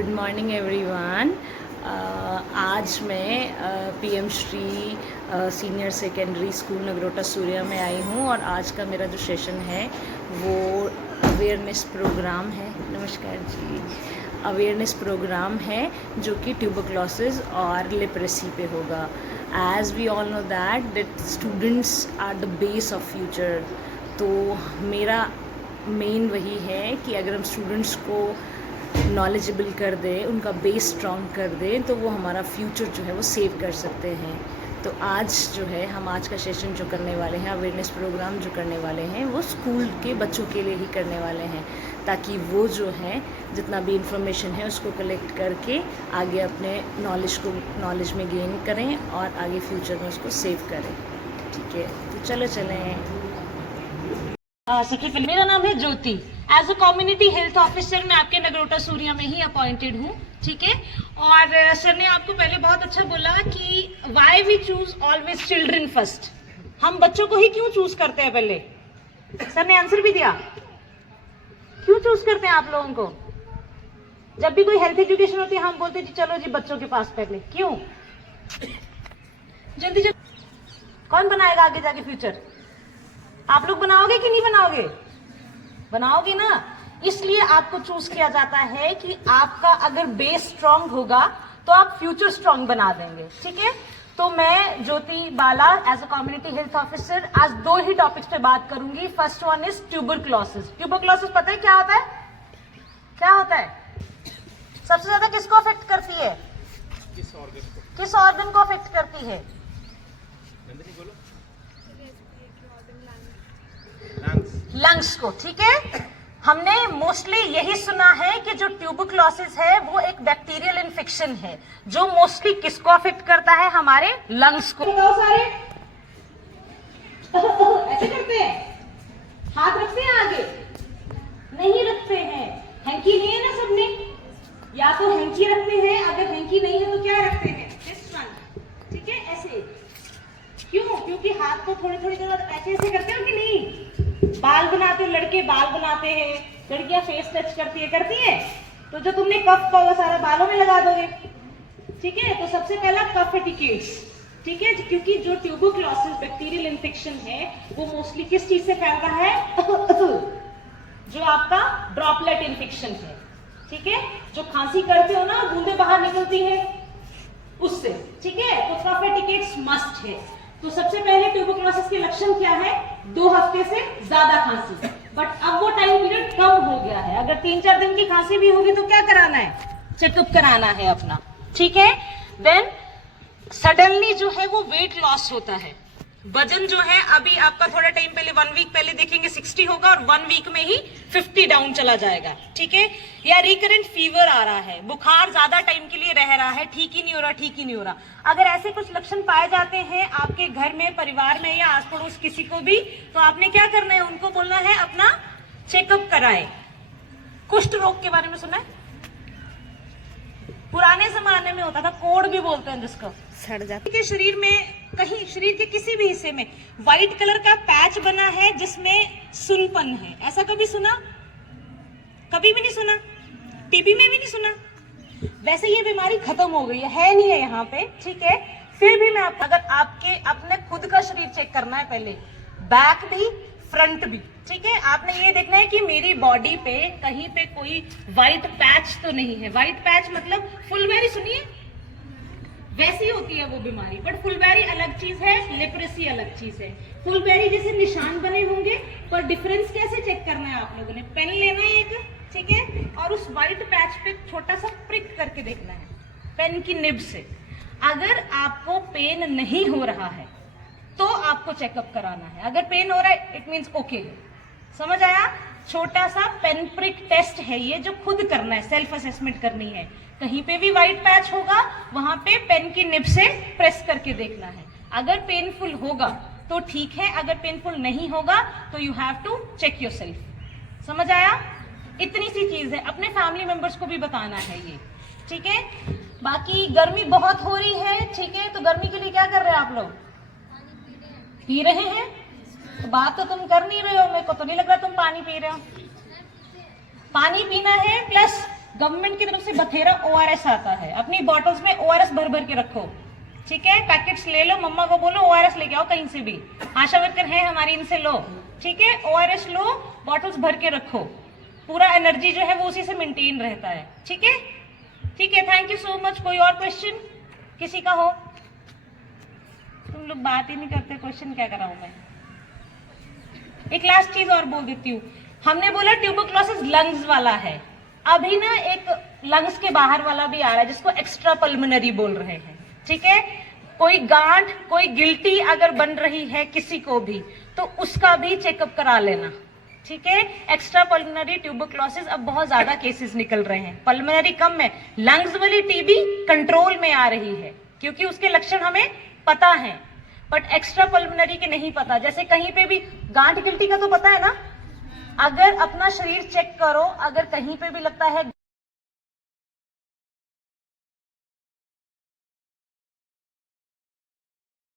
Good morning everyone. आज मैं PM Shri senior secondary school Nagrota Surya में आई हूँ और आज का मेरा जो सेशन है वो अवेयरनेस प्रोग्राम है। नमस्कार जी। अवेयरनेस प्रोग्राम है जो कि ट्यूबरक्लोसिस और लेप्रेसी पे होगा। As we all know that students are the base of future. तो मेरा मेन वही है कि अगर हम स्टूडेंट्स को नॉलेजेबल कर दें, उनका बेस स्ट्रॉन्ग कर दें, तो वो हमारा फ्यूचर जो है वो सेव कर सकते हैं। तो आज जो है हम आज का सेशन जो करने वाले हैं, अवेयरनेस प्रोग्राम जो करने वाले हैं, वो स्कूल के बच्चों के लिए ही करने वाले हैं, ताकि वो जो है जितना भी इंफॉर्मेशन है उसको कलेक्ट करके आगे अपने नॉलेज में गेन करें और आगे फ्यूचर में उसको सेव करें। ठीक है, तो चलो चलें। सबसे पहले मेरा नाम है Jyoti. As a community health officer मैं आपके नगरोटा सूर्या में ही अपॉइंटेड हूँ। ठीक है, और सर ने आपको पहले बहुत अच्छा बोला कि why we choose always children first. हम बच्चों को ही क्यों चूज करते हैं? पहले सर ने आंसर भी दिया, क्यों चूज करते हैं आप लोगों को? जब भी कोई हेल्थ एजुकेशन होती है हम बोलते हैं जी चलो जी बच्चों के पास पहले। क्यों? जल्दी जल्दी कौन बनाएगा आगे जाके फ्यूचर? आप लोग बनाओगे कि नहीं बनाओगे? बनाओगे ना। इसलिए आपको चूज किया जाता है कि आपका अगर बेस स्ट्रांग होगा तो आप फ्यूचर स्ट्रांग बना देंगे। ठीक है, तो मैं Jyoti Bala as a community health officer आज दो ही टॉपिक्स पे बात करूंगी। First one is tuberculosis. Tuberculosis पता है क्या होता है? क्या होता है? सबसे ज्यादा किसको अफेक्ट करती है? किस ऑर्गन को अफेक्ट करती है? लंग्स को। ठीक है, हमने मोस्टली यही सुना है कि जो ट्यूबरक्लोसिस है वो एक बैक्टीरियल इन्फेक्शन है जो मोस्टली किसको अफेक्ट करता है? हमारे लंग्स को। बताओ सारे ऐसे करते हैं, हाथ रखते हैं आगे? नहीं रखते हैं। हैंकी नहीं है ना सबने? या तो हैंकी रखते हैं, अगर हैंकी नहीं है तो क्या रखते हैं? This one. ठीक है, ऐसे। क्यों? क्योंकि हाथ को थोड़ी थोड़ी देर बाद ऐसे ऐसे करते हो कि नहीं? बाल बनाते हैं लड़के, बाल बनाते हैं, लड़कियां फेस टच करती है। तो जो तुमने कफ का वो सारा बालों में लगा दोगे। ठीक है, तो सबसे पहला कफ एटिकेट्स। ठीक है, क्योंकि जो ट्यूबरक्लोसिस बैक्टीरियल इन्फेक्शन है वो मोस्टली किस चीज से फैल रहा है? जो आपका ड्रॉपलेट इन्फेक्शन है। ठीक है, जो खांसी करते हो ना, बूंदे बाहर निकलती है उससे। ठीक है, तो कफ एटिकेट्स मस्ट है। तो सबसे पहले ट्यूबरक्लोसिस के लक्षण क्या है? 2 हफ्ते से ज्यादा खांसी। बट अब वो टाइम पीरियड कम हो गया है। अगर 3-4 दिन की खांसी भी होगी तो क्या कराना है? चेकअप कराना है अपना। ठीक है, देन सडनली जो है वो वेट लॉस होता है। वजन जो है अभी आपका थोड़ा टाइम पहले 1 वीक पहले देखेंगे 60 होगा और 1 वीक में ही 50 डाउन चला जाएगा। ठीक है, या रिकरेंट फीवर आ रहा है, बुखार ज्यादा टाइम के लिए रह रहा है, ठीक ही नहीं हो रहा। अगर ऐसे कुछ लक्षण पाए जाते हैं आपके घर में, परिवार में या आस पड़ोस किसी को भी, तो आपने क्या करना है? उनको बोलना है अपना चेकअप कराए। कुष्ठ रोग के बारे में सुना है? पुराने जमाने में होता था, कोढ़ भी बोलते हैं जिसको, सड़ जाती है शरीर में, कहीं शरीर के किसी भी हिस्से में व्हाइट कलर का पैच बना है जिसमें सुनपन है। ऐसा कभी सुना? कभी भी नहीं सुना? टीबी में भी नहीं सुना? वैसे ये बीमारी खत्म हो गई है नहीं है यहाँ पे। ठीक है, फिर भी मैं अगर आपके अपने खुद का शरीर चेक करना है पहले, बैक भी फ्रंट भी। ठीक है, आपने ये देखना है कि मेरी बॉडी पे कहीं पे कोई व्हाइट पैच तो नहीं है। व्हाइट पैच मतलब फुलबेरी, सुनिए, वैसी होती है वो बीमारी। बट फुलबेरी अलग चीज है, लेप्रेसी अलग चीज है। फुलबेरी जैसे निशान बने होंगे, पर डिफरेंस कैसे चेक करना है आप लोगों ने? पेन लेना है एक, ठीक है, और उस व्हाइट पैच पे छोटा सा प्रिक करके देखना है पेन की निब से। अगर आपको पेन नहीं हो रहा है तो आपको चेकअप कराना है। अगर पेन हो रहा है इट मीन्स ओके है। समझ आया? छोटा सा पेन प्रिक टेस्ट है ये, जो खुद करना है, सेल्फ असेसमेंट करनी है। कहीं पे भी व्हाइट पैच होगा वहां पे पेन की निब से प्रेस करके देखना है। अगर पेनफुल होगा तो ठीक है, अगर पेनफुल नहीं होगा तो you have to check yourself. समझ आया? इतनी सी चीज है, अपने फैमिली मेंबर्स को भी बताना है ये। ठीक है, बाकी गर्मी बहुत हो रही है। ठीक है, तो गर्मी के लिए क्या कर रहे हैं आप लोग? पी रहे हैं। तो बात तो तुम कर नहीं रहे हो, मेरे को तो नहीं लग रहा तुम पानी पी रहे हो। पानी पीना है प्लस गवर्नमेंट की तरफ से बथेरा ORS आता है, अपनी बॉटल्स में ORS भर भर के रखो, ठीक है। पैकेट्स ले लो, मम्मा को बोलो ORS लेके आओ कहीं से भी, आशा वर्कर है हमारी, इनसे लो, ठीक है। ORS लो, बॉटल्स भर के रखो, पूरा एनर्जी जो है वो उसी से मेंटेन रहता है, ठीक है। ठीक है, थैंक यू सो मच। कोई और क्वेश्चन किसी का हो? तुम लोग बात ही नहीं करते, क्वेश्चन क्या कराऊं मैं। एक लास्ट चीज और बोल देती हूँ, हमने बोला ट्यूबरक्लोसिस लंग्स वाला है, अभी ना एक लंग्स के बाहर वाला भी आ रहा है जिसको एक्स्ट्रा पल्मोनरी बोल रहे हैं, ठीक है। कोई गांठ, कोई गिल्टी अगर बन रही है किसी को भी, तो उसका भी चेकअप करा लेना, ठीक है। एक्स्ट्रा पल्मोनरी ट्यूबरक्लोसिस अब बहुत ज्यादा केसेस निकल रहे हैं, पल्मोनरी कम है, लंग्स वाली टीबी कंट्रोल में आ रही है क्योंकि उसके लक्षण हमें पता है, बट एक्स्ट्रा पल्मोनरी के नहीं पता। जैसे कहीं पे भी गांठ गिल्टी का तो पता है ना, अगर अपना शरीर चेक करो, अगर कहीं पे भी लगता है